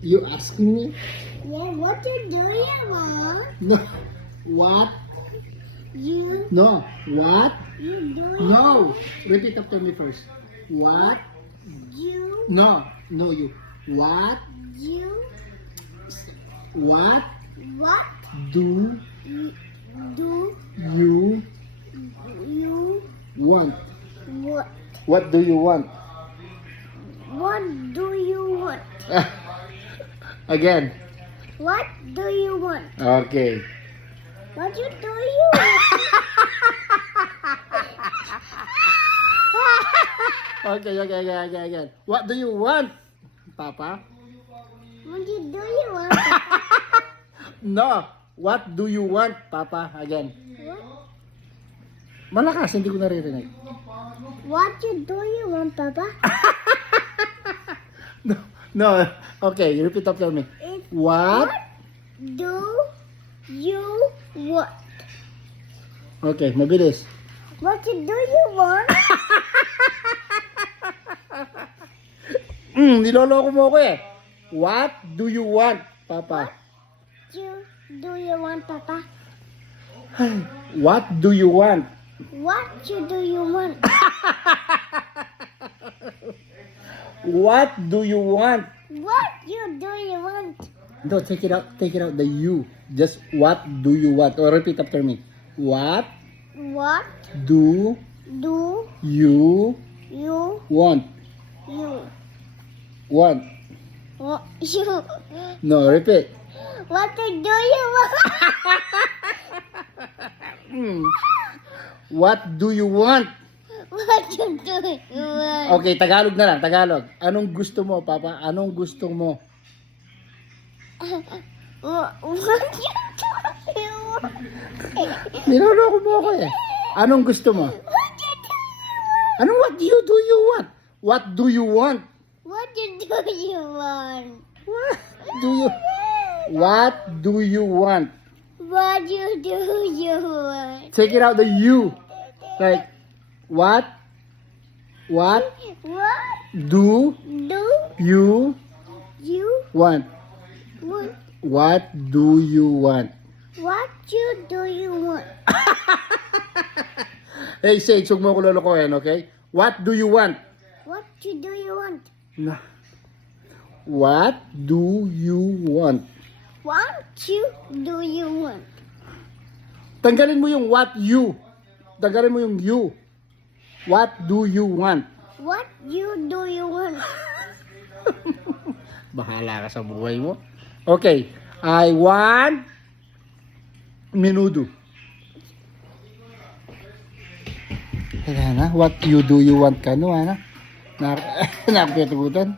You asking me? Yeah, what you doing, Mom? No. What? You No. What? doing? No. Repeat after me first. What? You No. No, you. What? you What what do you do you you want? what What do you want? what do you want? Again. What do you want? Okay. What you do you want? Okay, again. What do you want, Papa? What you do you want? No. What do you want, Papa? Again. What? Malakas, hindi ko naririnig. What you do you want, Papa? No. No. Okay, repeat after me. It's What? do you want? Okay, mabilis. What you do you want? Niloloko mo ako eh. What do you want, Papa? You do you want, Papa? What do you want? What you do you want? What do you want? What you do you want? No, take it out. Take it out. The you. Just what do you want? Or repeat after me. What What do do you you want? Want? what you No, repeat. what do you want? What do you want? What you do you want? Okay, Tagalog na lang. Tagalog. Anong gusto mo, Papa? Anong gusto mo? What you do you want? Niloloko mo ako eh. Anong gusto mo? What you do you want? Anong what do you want? What do you want? What you do you want? Do you What do you want? What you do you want? Take it out the you. Like what What do do you you want? want? What do you want? What you do you want? Hey, Sage, huwag mo ako lolokohin, okay? What do you want? What you do you want? Na. What do you want? What you do you want? Tanggalin mo yung what you. Tanggalin mo yung you. What do you want? What you do you want? Bahala ka sa buhay mo. Okay. I want menudo. Ayan na. What you do you want ka no? Ano? Nakapitugutan.